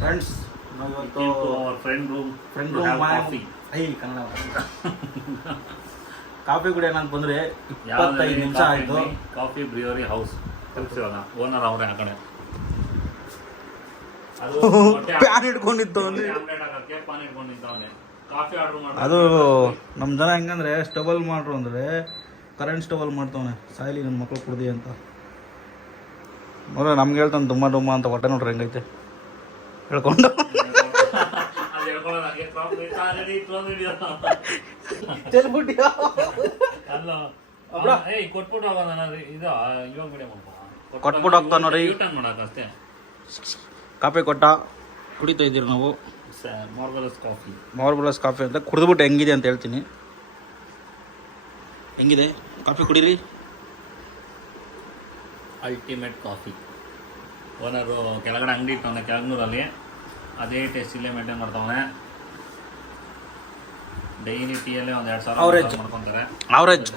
Friends ನಾವಿವತ್ತು friend room coffee Kannada coffee ಕುಡಿಯೋಣ ಅಂತ ಬಂದ್ರೆ 25 ನಿಮಿಷ ಆಯ್ತು. ಕಾಫಿ ಬ್ರಿಯರಿ ಹೌಸ್ ಇವಾಗ ಓನರ್ ಅವರೇ ಆ ಕಡೆ ಪ್ಯಾನ್ ಇಟ್ಕೊಂಡಿದ್ದವನು ಕಾಫಿ ಆರ್ಡರ್ ಮಾಡಿ. ಅದು ನಮ್ಮ ಜನ ಹೆಂಗಂದ್ರೆ ಸ್ಟವಲ್ ಮಾಡ್ರು ಅಂದ್ರೆ ಕರೆಂಟ್ ಸ್ಟವಲ್ ಮಾಡ್ತವನೆ ಸಾಯಿಲಿ ನನ್ನ ಮಕ್ಳು ಕುಡ್ದಿ ಅಂತ ನೋಡ್ರೆ ನಮ್ಗೆ ಹೇಳ್ತಾನೆ ದುಮ್ಮ ಅಂತ ಹೊಟ್ಟೆ ನೋಡ್ರಿ ಹೆಂಗೈತೆ ಹೇಳ್ಕೊಂಡು ಕೊಟ್ಬಿಟ್ಟು ಹೋಗ್ತಾವ ನೋಡಿ. ಅಷ್ಟೇ ಕಾಫಿ ಕೊಟ್ಟ ಕುಡಿತಾ ಇದ್ದೀರಿ ನಾವು. ಮಾರ್ಬಲಸ್ ಕಾಫಿ ಅಂತ ಕುಡಿದ್ಬಿಟ್ಟು ಹೆಂಗಿದೆ ಅಂತ ಹೇಳ್ತೀನಿ. ಹೆಂಗಿದೆ ಕಾಫಿ ಕುಡೀರಿ. Ultimate coffee. ಓನರು ಕೆಳಗಡೆ ಅಂಗಡಿ ಇಟ್ಟವನೆ ಕೆಳಗನೂರಲ್ಲಿ, ಅದೇ ಟೇಸ್ಟ್ ಇಲ್ಲೇ ಮೇಂಟೈನ್ ಮಾಡ್ತಾವನೆ. ಡೈಲಿ ಟೀಯಲ್ಲೇ ಒಂದು 2,000 ಮಾಡ್ಕೊತಾರೆ. ಅವರೇಜ್